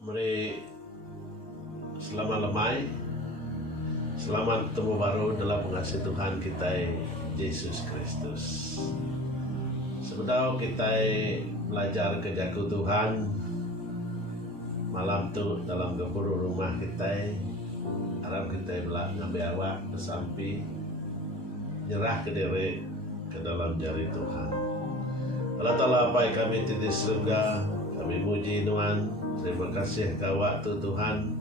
Mari selamat lemai, selamat bertemu baru dalam mengasihi Tuhan kita Yesus Kristus. Sebenarnya kita belajar kejaku Tuhan malam tu dalam gemburu rumah kita, harap kita ngambil awak bersampi, nyerah ke diri ke dalam jari Tuhan. Allah Ta'ala apa yang kami di surga, kami muji Tuhan. Terima kasih ke waktu Tuhan.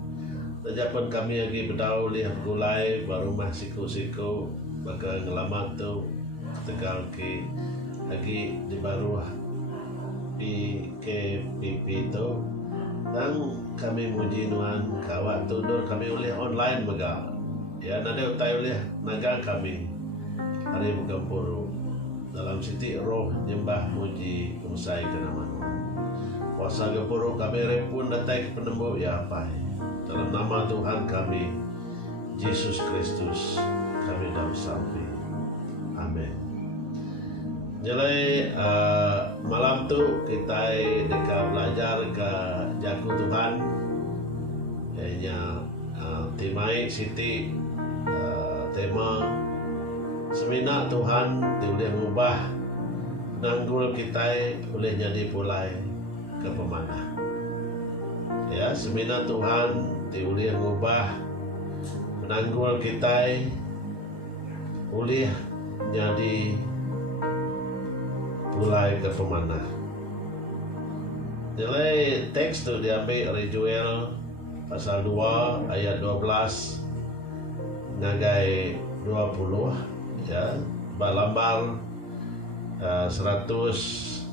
Tajapan kami lagi berdau lihat gulai baru masih siku baka ngelamat tu tegal ke lagi di baru PKPP tu dan kami muji Tuhan ke waktu dor kami oleh online mega ya nada utai oleh naga kami hari bukan puru dalam siti roh nyembah muji usai ke nama Tuhan. Kuasa gempuruk kami repun datang ke penembuk ya apa dalam nama Tuhan kami Yesus Kristus kami dalam sampai amin. Jadi malam tu kita dekat belajar ke jaku Tuhan ianya temai siti tema semina Tuhan boleh mengubah nanggul kita boleh jadi pulai ke pemanah. Ya, semina Tuhan boleh mengubah menanggul kita boleh jadi pulai ke pemanah. Jadi teks tu diambil dari Joel pasal 2 ayat 12 ngagai 20 ya, balambar 1205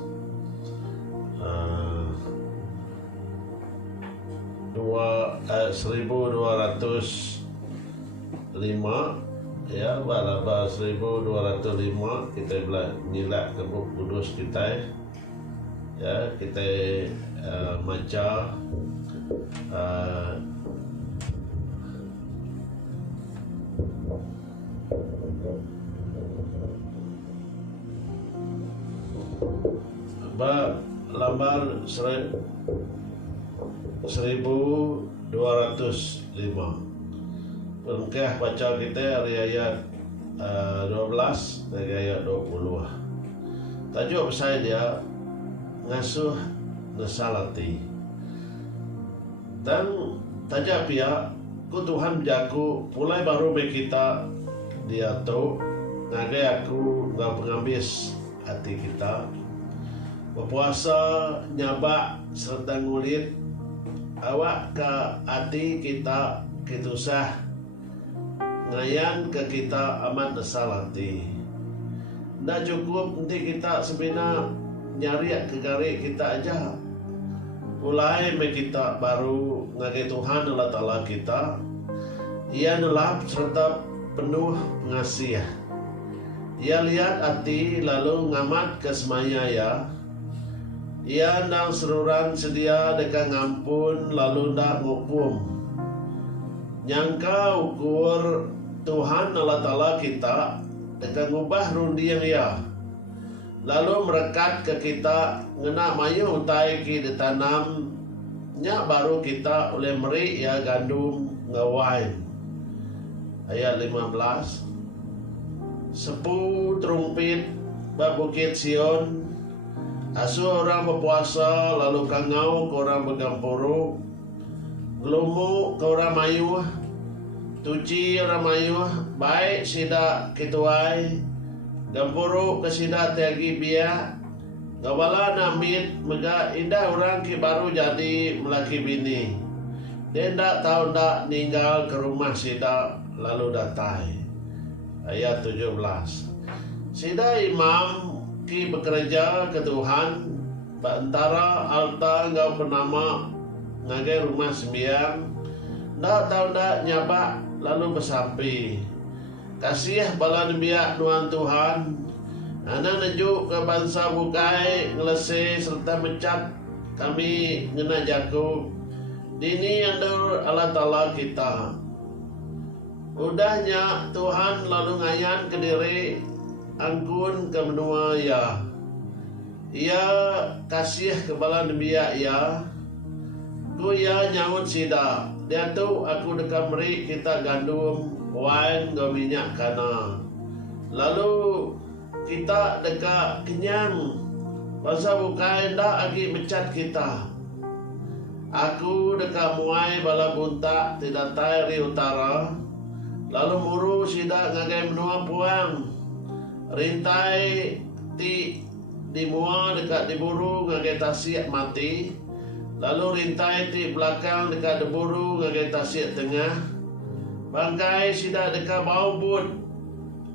ya, balambar 1205 kita nyilak ke buku kudus kita ya, kita baca lambar 1205 Pengkah baca kita dari ayat 12 dari ayat 20. Tajuk saya dia ngasuh nasalati. Dan tajuk pihak ku Tuhan jaku mulai baru bagi kita dia tu ngagai aku ngau pengambis hati kita berpuasa nyabak serta ngulit awak ke hati kita kitusah ngayan ke kita amat nasalati. Ndak cukup nanti kita sebenarnya nyari ke gari kita aja. Mulai kita baru ngagai Tuhan Allah Ta'ala kita. Ia nelap serta penuh ngasih. Ia lihat hati lalu ngamat ke semaya ya. Ia nang seruran sedia dekat ngampun lalu ndak ngukum. Nyangka ukur Tuhan Allah Ta'ala kita dekat ngubah rundi yang ya. Lalu merekat ke kita ngena mayu utai ki ditanam nya baru kita oleh meri ya gandum ngawain. Ayat 15 Sepu trumpet bab bukit Sion asuh orang berpuasa lalu kangau ke orang bergampuru gelumu ke orang mayu tuci orang mayu baik sida kituai gampuru ke sida tiagi biak gawala namit mega indah orang ki baru jadi melaki bini dia ndak tahu ndak ninggal ke rumah sida lalu datai. Ayat 17 sida imam ki bekerja ke Tuhan antara alta ngau penama ngagai rumah sembiang ndak tahu ndak nyabak lalu bersampi kasih bala biak Tuhan Tuhan ana nejuk ke bangsa bukai ngelese serta mecat kami ngena jaku dini andur Allah Ta'ala kita udahnya Tuhan lalu ngayan ke diri angkun ke menua ya ia kasih kepala nabi ya ku ya nyaut sida. Dia tu aku dekat meri kita gandum, wine, dan minyak kana. Lalu kita dekat kenyang. Pasal bukan dah lagi mecat kita. Aku dekat muai bala buntak tidak tairi utara. Lalu muru sida ngagai menua puang. Rintai di mua dekat diburu ngagai tasiak mati. Lalu rintai di belakang dekat diburu ngagai tasiak tengah. Bangkai sida dekat bau but.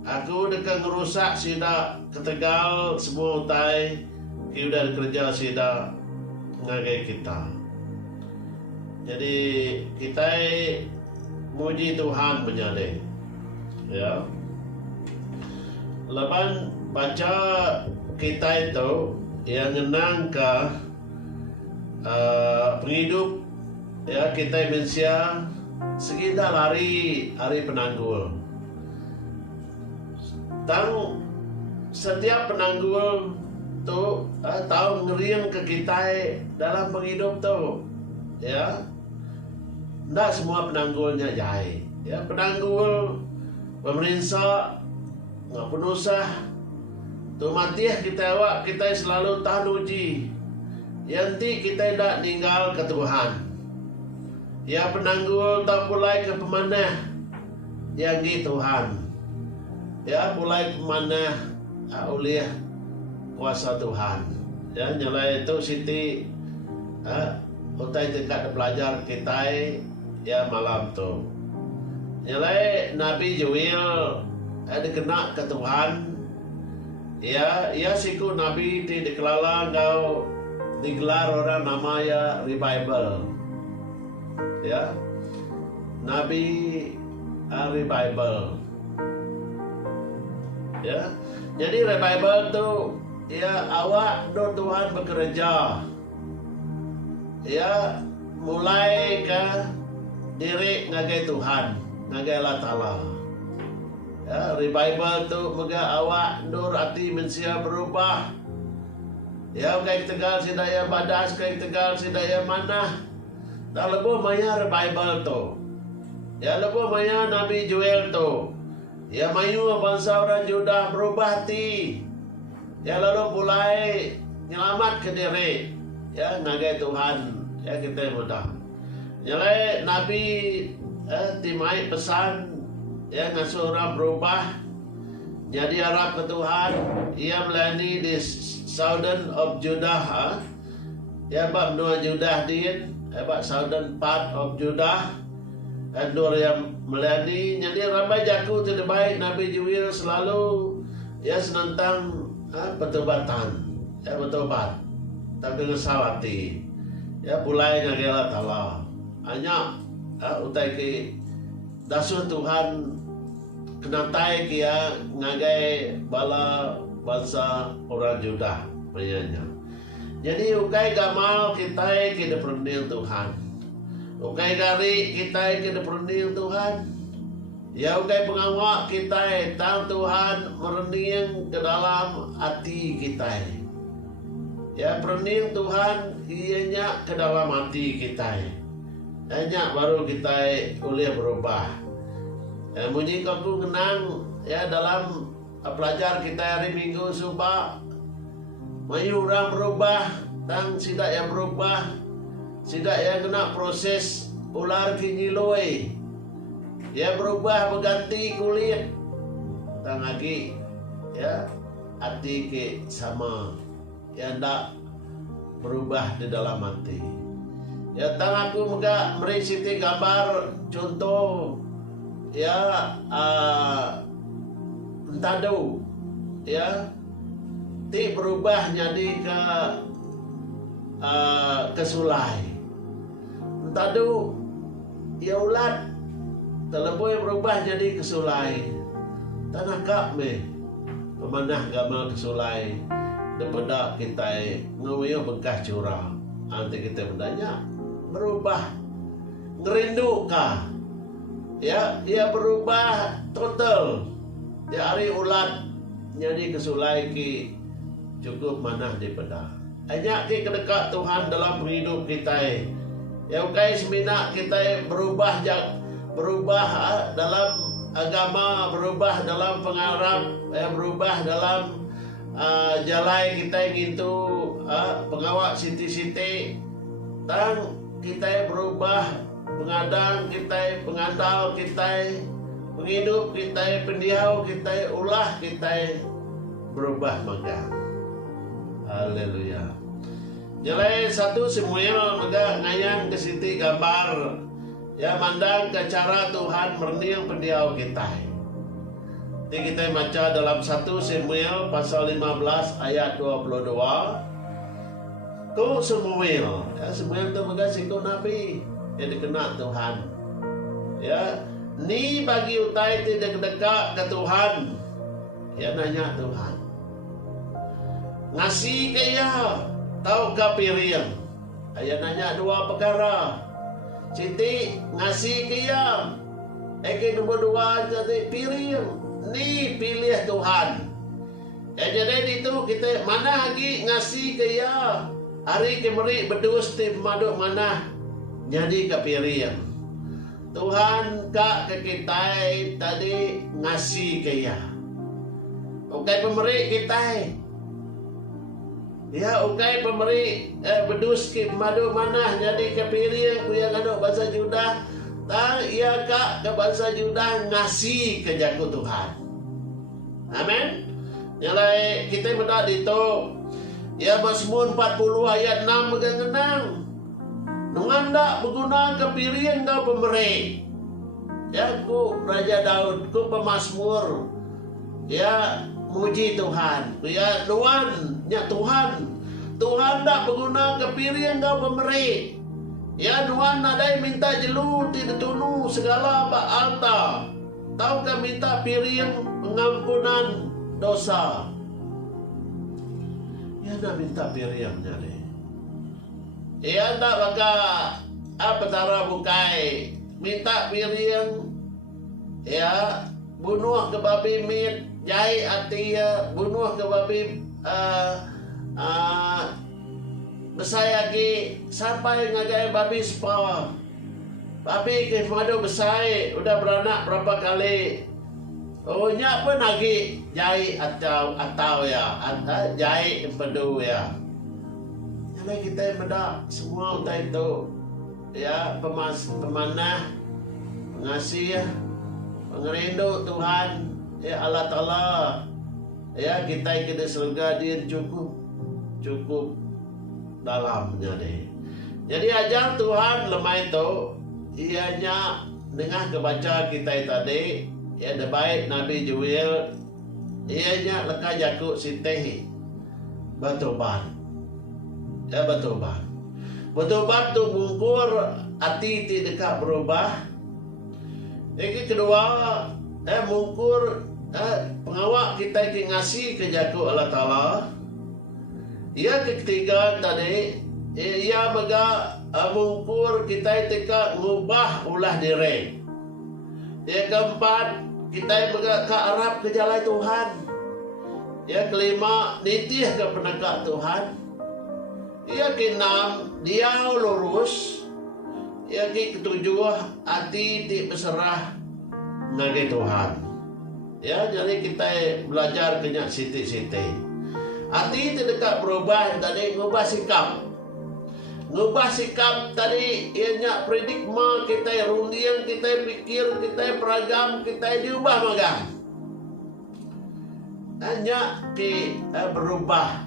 Aku dekat ngerusak sida ketegal semua utai. Kiudan kerja sida ngagai kita. Jadi kita muji Tuhan menyalih. Ya. Lepas baca kita itu yang ngenang ke penghidup ya kita manusia sekitar hari penanggul. Tang setiap penanggul tu tahu ngeriang ke kita dalam penghidup tu. Ya. Tidak semua penanggulnya jahit. Ya, penanggul pemerintah penusah tu mati kita awak kita selalu tahan uji. Yanti kita tidak tinggal ke Tuhan. Ya penanggul tak pulai ke pemanah yang di Tuhan. Ya pulai pemanah oleh kuasa Tuhan. Ya nyala itu siti utai dekat belajar kita ya malam tu. Nyalai Nabi Joel ada kena ke Tuhan. Ya siku Nabi di dikelala kau digelar orang namanya revival. Ya. Nabi revival. Ya. Jadi revival tu ya awak do Tuhan bekerja. Ya mulai ke diri ngagai Tuhan, ngagai Allah Ta'ala. Ya, revival tu mega awak nur hati manusia berubah. Ya, kai tegal si daya badas, kai tegal si daya mana. Tak lebu maya revival tu. Ya, lebu maya Nabi Joel tu. Ya, mayu bangsa orang Judah berubah hati. Ya, lalu mulai nyelamat ke diri. Ya, ngagai Tuhan. Ya, kita mudah. Nyalai Nabi timai pesan ya ngasuh orang berubah jadi harap ke Tuhan. Ia melayani di Southern of Judah. Ya bab dua Judah din, bab Southern part of Judah. Dan dua yang melayani. Jadi ramai jaku tidak baik Nabi Joel selalu ya senantang pertobatan. Ya bertobat. Tak kena sawati. Ya mulai ngagai Allah Ta'ala. Hanya utai ke dasuh Tuhan kenatai kia ngagai bala bangsa orang Judah punyanya. Jadi ukai gamal kita kita perunding Tuhan. Ukai gari kita kita perunding Tuhan. Ya ukai pengawak kita tang Tuhan merending ke dalam hati kita. Ya perunding Tuhan ianya ke dalam hati kita. Hanya baru kita boleh berubah. Bunyi aku kenang ya dalam pelajar kita hari Minggu subah. Mayu orang berubah, tang sidak yang berubah, sidak yang kena proses ular kinyiloi. Ya berubah berganti kulit. Tang lagi ya hati ke sama yang tak berubah di dalam hati. Ya tang aku mega meri siti gambar contoh ya entadu ya ti berubah jadi ke sulai. Entadu ya ulat terlebih berubah jadi ke sulai. Tanah kak me pemanah gamal ke sulai daripada kita ngawiyo bekas curah. Nanti kita bertanya berubah ngerindu kah? Ya, dia berubah total. Dia hari ulat jadi kesulai ki cukup manah di pedah. Hanya ki kedekat Tuhan dalam hidup kita. Ya ukai semina kita berubah dalam agama, berubah dalam pengarap, berubah dalam jalai kita yang itu pengawak siti-siti, tang kita berubah pengadang kita, pengandal kita, penghidup kita, pendiau kita, ulah kita berubah maka. Haleluya. Jalai 1 Samuel maka ngayan ke siti gambar ya mandang ke cara Tuhan merniang pendiau kita. Jadi kita baca dalam 1 Samuel pasal 15 ayat 22. Ku Samuel, ya Samuel itu maka siku nabi yang dikenal Tuhan. Ya, ni bagi utai tidak dekat ke Tuhan. Ya nanya Tuhan. Ngasih kaya tahu kapirian. Ayah nanya 2 perkara. Siti ngasih kaya. Nomor 2 jadi piring. Ni pilih Tuhan. Ya jadi itu kita mana lagi ngasih kaya. Hari kemari berdus ti maduk mana jadi kapirian. Tuhan kak ke kita tadi ngasih kaya. Oke pemberi kita. Ya ukai pemberi bedus ki madu mana jadi kepiriang ku yang ada bahasa Judah tang ia kak ke bahasa Judah ngasih ke jaku Tuhan. Amin. Nyalai kita benda itu ya Mazmur 40 ayat 6 mengenang nunganda berguna kepiriang kau pemberi. Ya ku Raja Daud ku pemazmur ya muji Tuhan. Ya nuan ya Tuhan tak berguna kepirian kau pemberi. Ya nuan nadai minta jelu tidak tunu segala alta. Tahu kan minta piring pengampunan dosa. Ya nak minta piringnya ni. Ya nak baka apa tara bukai minta piring. Ya bunuh ke babi mit. Jai hati bunuh ke babi besai lagi sampai ngagai babi sepawa. Babi ke madu besai udah beranak berapa kali. Oh nyak pun lagi jai atau ya jai empedu ya. Jadi kita mendak semua untuk itu ya pemanah pengasih pengerindu Tuhan. Ya Allah Ta'ala ya kita kena surga dia cukup dalamnya deh. Jadi ajar Tuhan lemah itu ianya dengar kebaca kita tadi ya debaik Nabi Joel ianya leka jakuk siteh bertobat ya bertobat tu bungkur hati tidak berubah. Yang kedua mungkur pengawak kita ngasih ke jaku Allah Ta'ala. Ya ketiga tadi ia mega mungkur kita tika ngubah ulah diri. Ya keempat kita mega ke Arab ke jalan Tuhan. Ya kelima nitih ke penegak Tuhan. Ya keenam dia lurus. Ya ketujuh hati ti berserah ngage Tuhan. Ya jadi kita belajar kenyak siti-siti. Hati tidak berubah tadi ngubah sikap. Ngubah sikap tadi ianya paradigma kita rundiang, kita pikir, kita peragam, kita diubah magang. Hanya berubah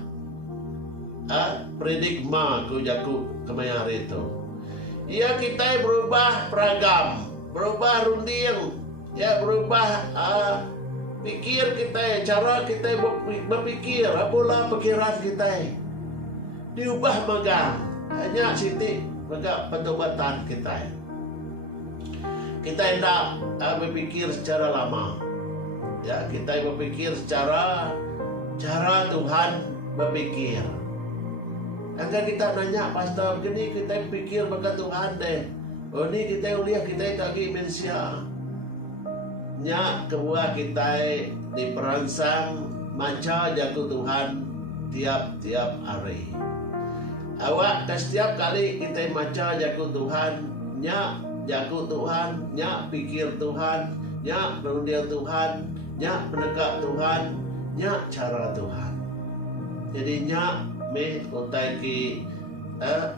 paradigma ku jaku kemayari itu. Ya kita berubah peragam, berubah rundiang, ya berubah pikir kita, cara kita berpikir, apalah pikiran kita diubah magang. Hanya siti magang pertobatan kita. Kita hendak berpikir secara lama. Ya, kita berpikir secara cara Tuhan berpikir. Agar kita nanya pastor begini kita pikir maka Tuhan deh. Oh ni kita uliah kita kaki mensia. Nya kebuah kita diperangsang maca jago Tuhan tiap-tiap hari. Awak setiap kali kita baca jaku Tuhan, nyak jaku Tuhan, nyak pikir Tuhan, nyak berundian Tuhan, nyak mendekat Tuhan, nyak cara Tuhan. Jadi nyak me utai ki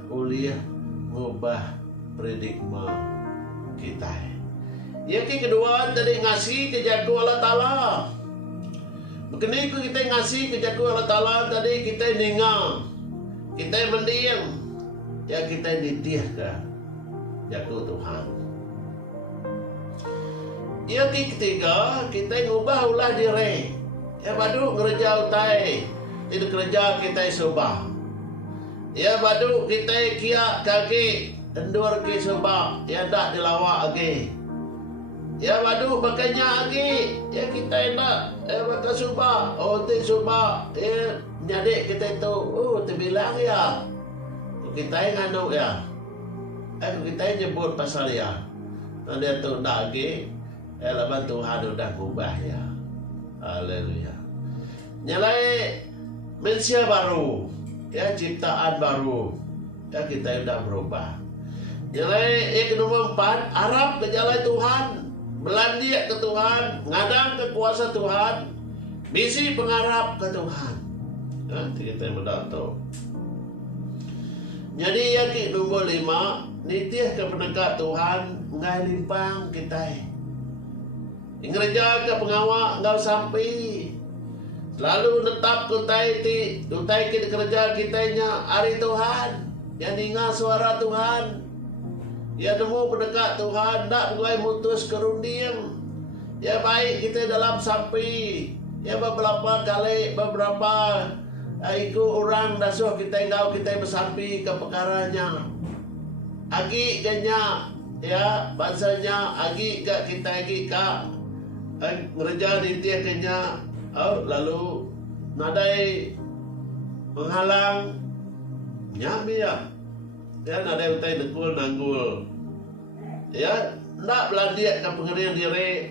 uliah ngubah paradigma kita. Yang kedua tadi ngasih ke jaku Allah Ta'ala. Begini kita ngasih ke jaku Allah Ta'ala tadi kita ningal, kita mendiam, ya kita nitiah ke jaku Tuhan. Yang ketiga kita ngubah ulah diri. Ya badu ngerja utai, tidak kerja kita sobah. Ya badu kita kia kaki endur ke sobah, ya tak dilawak lagi. Ya badu makanya lagi, ya kita nak maka subah, tik subah, jadi kita itu, terbilang ya, kita nganu ya, kita nyebut pasal ya, dia tu nak lagi, laban Tuhan udah ubah ya, haleluya. Nyalai manusia baru, ya ciptaan baru, ya kita udah berubah. Nyalai yang nomor 4, Arab ke jalan Tuhan. Belandia ke Tuhan, ngadang ke kuasa Tuhan, bisi pengharap ke Tuhan. Nanti kita mendato. Jadi yang nomor 5, nitih ke pendekat Tuhan, ngai limpang kita. Ingreja ke pengawak ngau sampai. Lalu netap kutai kita kerja kitanya hari Tuhan, yang dengar suara Tuhan. Ya nemu pendekat Tuhan, tak boleh mutus kerundian. Ya baik kita dalam sampai. Ya beberapa kali, beberapa ikut orang dasuh kita engkau kita bersampai ke perkaranya. Agi ganya, ya bangsanya agi ke kita agi ke ngerja di dia kenya. Lalu nadai menghalang nyami ya. Ya nadai utai nekul nanggul. Ya nak belandiak ke pengerian diri,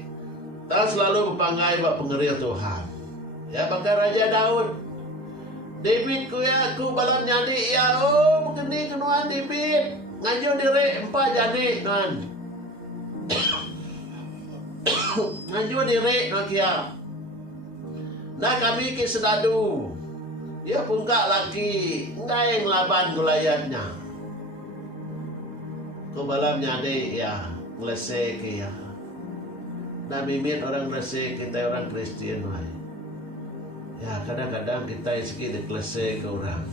tak selalu berpangai buat pengerian Tuhan. Ya bakal Raja Daud, David ku ya ku balam nyadi ya, begini kenuan David ngaju diri 4 jani nan. Ngaju diri nak ya. Nah kami ke sedadu. Ya pungkak lagi, enggak yang laban gulayatnya. Kau balam nyade ya ngelesek ya. Nah mimit orang ngelesek kita orang Kristen wahai. Ya kadang-kadang kita sikit ngelesek ke orang.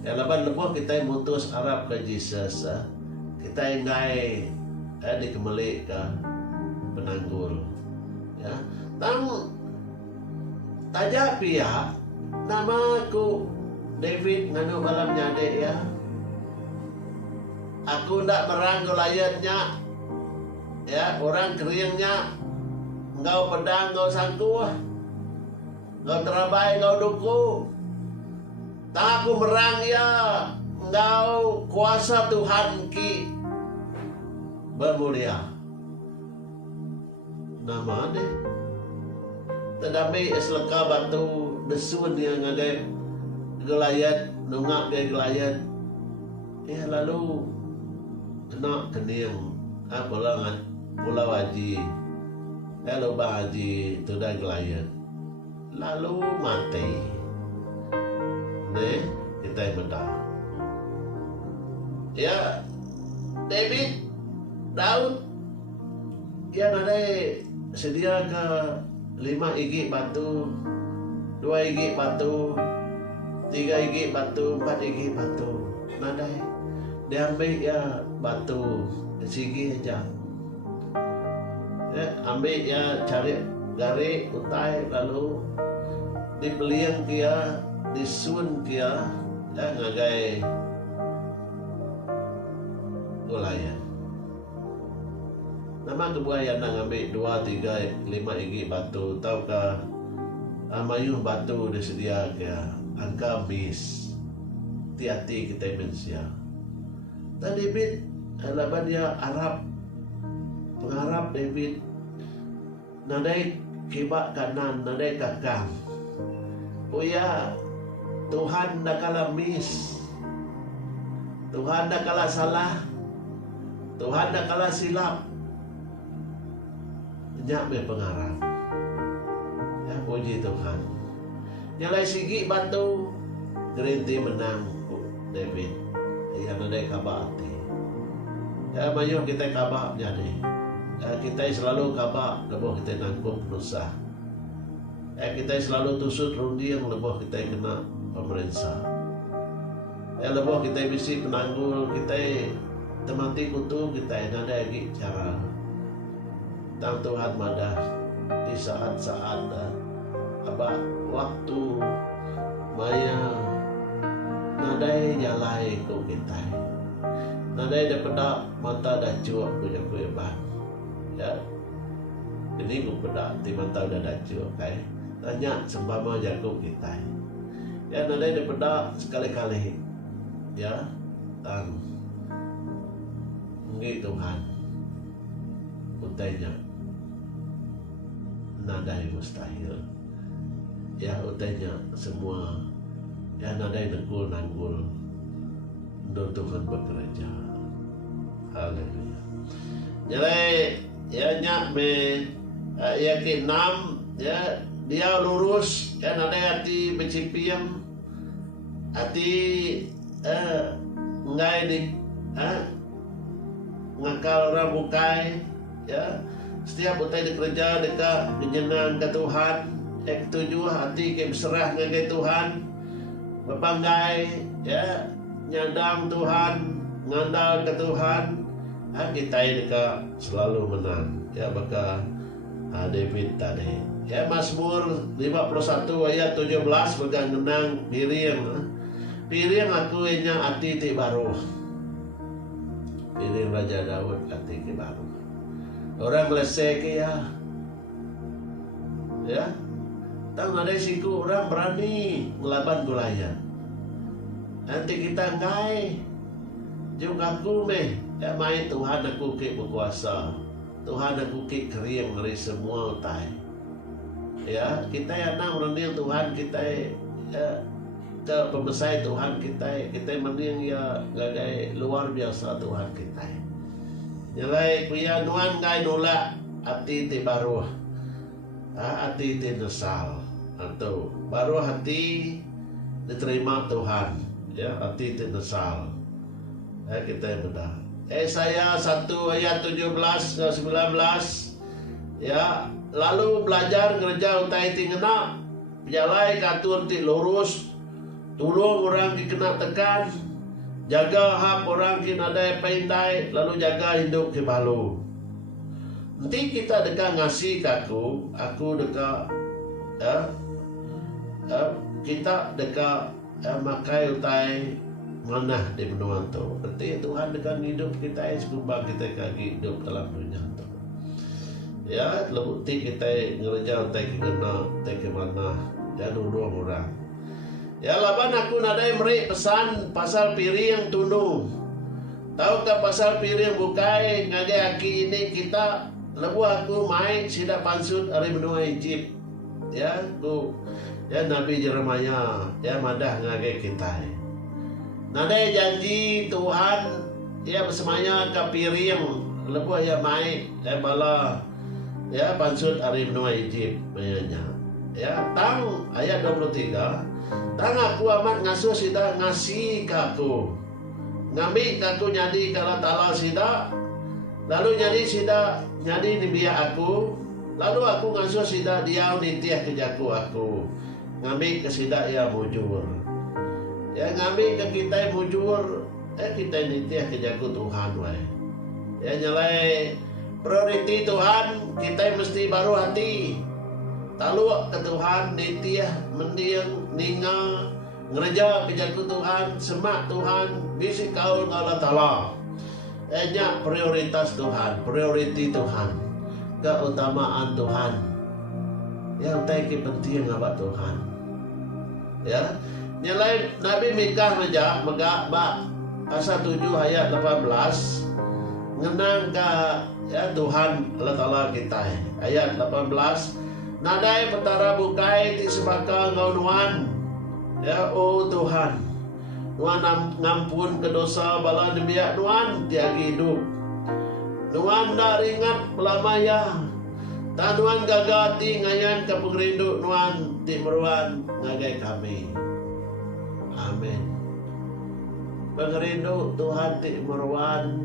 Ya laban lepuh kita mutus Arab ke Jesus. Kita enggak dikemelik ke penanggul. Ya tam tajak pihak nama aku David nganu balam nyade ya. Aku ndak merang golayatnya, ya orang keringnya, engkau pedang, engkau sangku, engkau terabai, engkau duku. Tak aku merang ya, engkau kuasa Tuhan ki bermulia. Nama deh, tetapi esleka batu desun yang ngagai golayat, nungak ke golayat, ya lalu kena kening pulangan pulau haji lalu haji itu dah gelayan lalu mati nih kita bedah ya Daud yang ada sedia ke 5 igi batu 2 igi batu 3 igi batu 4 igi batu nadai dia ambil ya batu sigi aja ya ambil ya cari garik utai lalu dipeliang kia disun kia ya ngagai golayan nama kebuayan nak ambil 2, 3, 5 igi batu tau ke amayuh batu disedia kia angka bis hati-hati kita manusia. Tadi David laban dia Arab pengharap David nadai kibak kanan nadai kakang. Oh ya Tuhan dah kala mis Tuhan dah kalah salah, Tuhan dah kalah silap. Nyak me pengarang. Ya puji Tuhan. Nyalai sigi batu, gerinti menang David. Yang ada kabar hati. Ya mayu kita kabar jadi. Kita selalu kabar, lebih kita nanggung penusah. Kita selalu tusut rundi yang lebih kita kena pemerintah. Lebih kita bisi penanggul, kita temati kutu, kita ada lagi cara. Tang Tuhan madah di saat-saat waktu maya nadai jalai ku kita. Nadai daripada mata dah cuak punya kuiban. Ya. Ini ku pada di mata dah cuak kai. Tanya sembama jago kita. Ya nadai daripada sekali-kali. Ya, dan ngi Tuhan utainya nadai mustahil. Ya utainya semua ya nadai nanggul untuk Tuhan bekerja. Haleluya. Jadi ya nyak me ya ke 6 ya dia lurus ya nadai hati becipiem hati ngai di ngakal orang bukai ya setiap utai dikerja dekat menyenang ke Tuhan ketujuh hati ke berserah dengan Tuhan berpanggai ya nyadang Tuhan ngandal ke Tuhan kita dekat selalu menang ya baka David tadi ya Mazmur 51 ayat 17 begang menang Piring aku yang hati ti baru. Piring Raja Daud hati ti baru. Orang lesek ya. Ya. Tang ada siku orang berani ngelaban Goliat. Nanti kita ngai. Jung aku meh. Ya mai Tuhan aku ke berkuasa. Tuhan aku ke kering dari semua utai. Ya, kita yang nang renang Tuhan kita ya ke pembesar Tuhan kita mending ya gagai luar biasa Tuhan kita. Nyalai kuya nuan ngai nolak hati ti baru, hati ti nesal atau baru hati diterima Tuhan, ya hati ti nesal. Kita yang benar. Saya 1 ayat 17 dan 19 ya lalu belajar gereja utai ti ngena jalai katur ti lurus. Tolong orang kena tekan, jaga hak orang kena ada pendai, lalu jaga hidup ke balu. Nanti kita dekat ngasih ke aku dekat, kita dekat makai utai mana di benua tu. Nanti Tuhan dekat hidup kita, sekumbang kita kaki hidup dalam dunia tu. Ya, lebih kita ngerja utai kena, utai ke mana, dan dua orang. Ya laban aku nadai meri pesan pasal piring tunu. Tahukah pasal piring bukai ngagai aki ini kita lebu aku main sida pansut ari benua Egypt. Ya ku ya Nabi Jeremia ya madah ngagai kita. Nadai janji Tuhan ya bersemaya ke piring lebu ya main ya bala ya pansut ari benua Egypt mayanya. Ya tang ayat 23 tang aku amat ngasuh sida ngasih kaku ngambil kaku nyadi kala tala sida lalu nyadi sida nyadi di biak aku lalu aku ngasuh sida dia nitiah kejaku aku ngambil ke sida ya mujur ya ngambil ke kita mujur kita nitiah kejaku Tuhan wae ya nyalai prioriti Tuhan kita mesti baru hati talu ke Tuhan nitiah mendiang ninga ngereja kejaku Tuhan semak Tuhan bisi kaul Allah Ta'ala enya prioritas Tuhan prioriti Tuhan keutamaan Tuhan yang taiki penting abad Tuhan ya nyalai Nabi Mikah megak pasal 7 ayat 18 ngenang ke ya Tuhan Allah Ta'ala kita ayat 18 nadai petara bukai ti sebaka ngaunuan ya oh Tuhan Nuan ngampun ke dosa bala demiak Nuan tiagi hidup. Nuan nak ringat pelamaya. Tak Nuan gagati ngayan ke pengerindu Nuan ti meruan ngagai kami. Amin. Pengerindu Tuhan ti meruan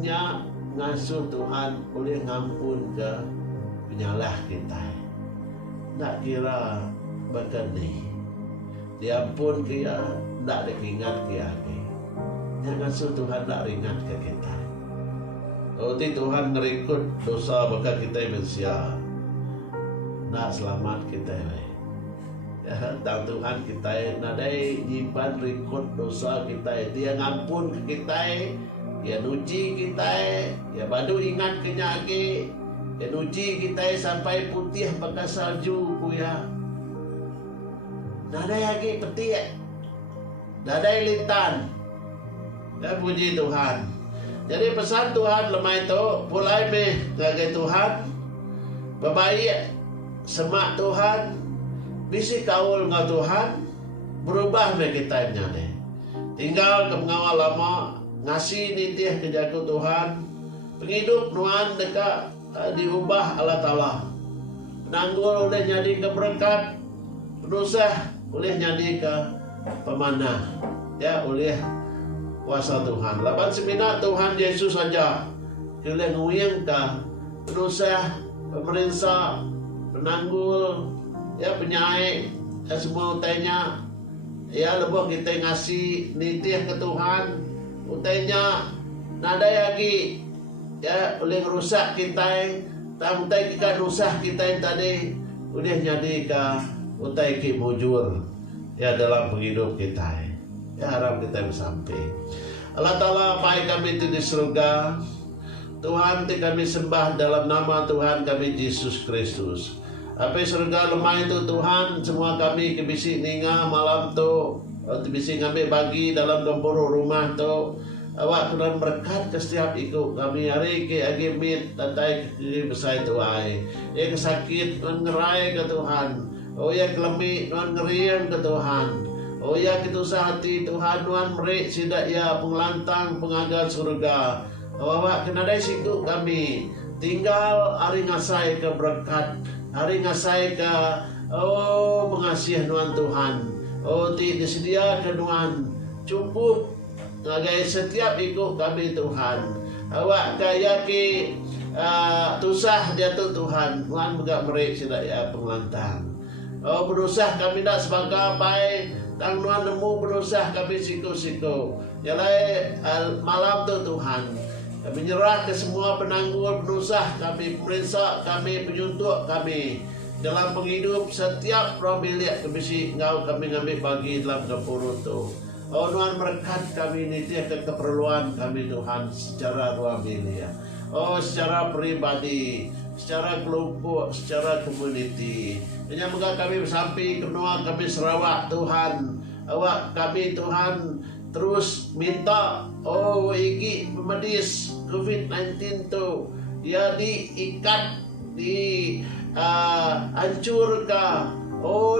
nya ngasuh Tuhan boleh ngampun ke penyalah kita. Nak kira begini. Diampun kia tak diingat kia lagi. Yang ngasuh Tuhan tak ringat ke kita. Oh ti Tuhan ngerikut dosa baka kita mensia. Nak selamat kita. Ya, tang Tuhan kita nadai nyimpan rikut dosa kita. Dia ngampun ke kita. Ya nuji kita. Ya badu ingat kenyaki. Ya nuji kita sampai putih baka salju kuya. Nadai lagi petik. Nadai lintan. Dan puji Tuhan. Jadi pesan Tuhan lemah itu pulai meh ngagai Tuhan. Babaik semak Tuhan. Bisi kaul ngau Tuhan. Berubah meh kita nyane. Tinggal ke pengawal lama. Ngasih nitih ke jaku Tuhan. Penghidup Nuan dekat diubah Allah Ta'ala. Penanggul oleh jadi keberkat. Penusah oleh jadi ke pemanah. Ya oleh kuasa Tuhan. Lapan semina Tuhan Yesus saja. Kira nguyang ke penusah, pemerintah, penanggul, ya penyaik, ya semua utainya. Ya lebih kita ngasih nitih ke Tuhan. Utainya nada lagi. Ya oleh rusak kita. Tak utai kita rusak kita yang tadi. Udah jadi ke utai ki mujur. Ya dalam penghidup kita. Ya harap kita bersampai. Allah Ta'ala pai kami itu di surga. Tuhan ti kami sembah dalam nama Tuhan kami Yesus Kristus. Apa surga lemah itu Tuhan. Semua kami kebisi ninga malam tu. Kebisi ngambil bagi dalam gempuru rumah tu. Awak kena berkat ke setiap ikut kami hari ke agimit. Tatai ke besar tu ay. Ya kesakit ngerai ke Tuhan. Oh ya kelemik ngerian ke Tuhan. Oh ya kita hati Tuhan Tuhan merik sidak ya pengelantang pengagal surga. Awak kena dai siku kami tinggal hari ngasai ke berkat, hari ngasai ke mengasihi Tuhan. Oh disedia ke Tuhan cukup ngagai setiap ikut kami Tuhan. Awak kaya ki tusah jatuh Tuhan. Tuhan juga merik sidak ya pengelantang. Oh berusaha kami tak sebagai baik. Tang Tuhan nemu berusaha kami siku-siku. Yalai malam tu Tuhan. Kami nyerah ke semua penanggul berusaha kami, pemerintah kami, penyuntuk kami. Dalam penghidup setiap roh milik kebisi ngau kami ngambil bagi dalam gempuru tu. Oh Tuhan berkat kami ini ke keperluan kami Tuhan secara roh milik. Oh secara pribadi, secara kelompok, secara komuniti. Hanya moga kami bersampai kenua kami Sarawak Tuhan. Awak kami Tuhan terus minta iki pemedis COVID-19 tu dia diikat hancur ka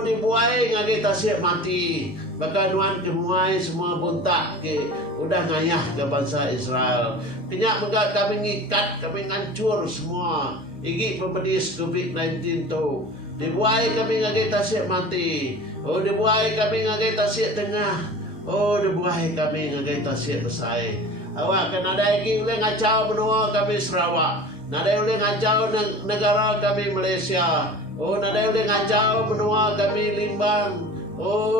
dibuai ngagai tasik mati. Bahkan Tuhan kemuai semua buntak ke udah ngayah ke bangsa Israel. Kenyak moga kami ngikat kami ngancur semua iki pemedis COVID-19 tu. Dibuai kami ngagai tasik mati. Dibuai kami ngagai tasik tengah. Dibuai kami ngagai tasik besai. Awak kan ada lagi boleh ngacau benua kami Sarawak. Nada boleh ngacau negara kami Malaysia. Nada boleh ngacau benua kami Limbang.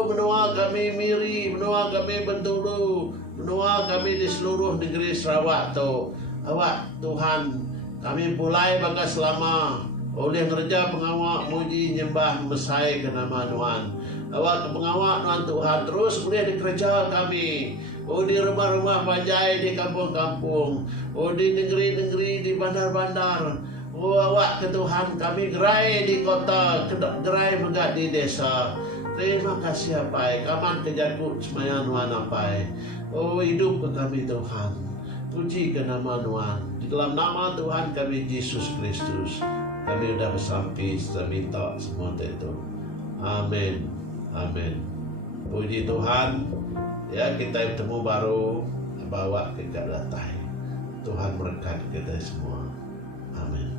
Benua kami Miri, benua kami Bentulu, benua kami di seluruh negeri Sarawak tu. Awak Tuhan kami mulai bangga selama oleh kerja pengawak muji nyembah mesai ke nama Tuhan. Awak ke pengawak Tuhan terus boleh dikerja kami. Di rumah-rumah panjai, di kampung-kampung. Di negeri-negeri, di bandar-bandar. Awak ke Tuhan kami gerai di kota, gerai megak di desa. Terima kasih apai. Kaman kejaku semaya Tuhan apai. Hidup ke kami Tuhan. Puji ke nama Tuhan. Di dalam nama Tuhan kami Yesus Kristus. Kami sudah bersampai, sudah minta semua itu. Amin. Amin. Puji Tuhan, ya kita bertemu baru bawa ke Gadatai. Tuhan berkati kita semua. Amin.